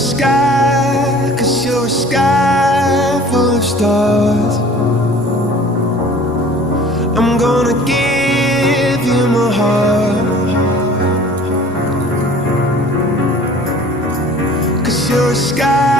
sky, 'cause you're a sky full of stars. I'm gonna give you my heart, 'cause you're a sky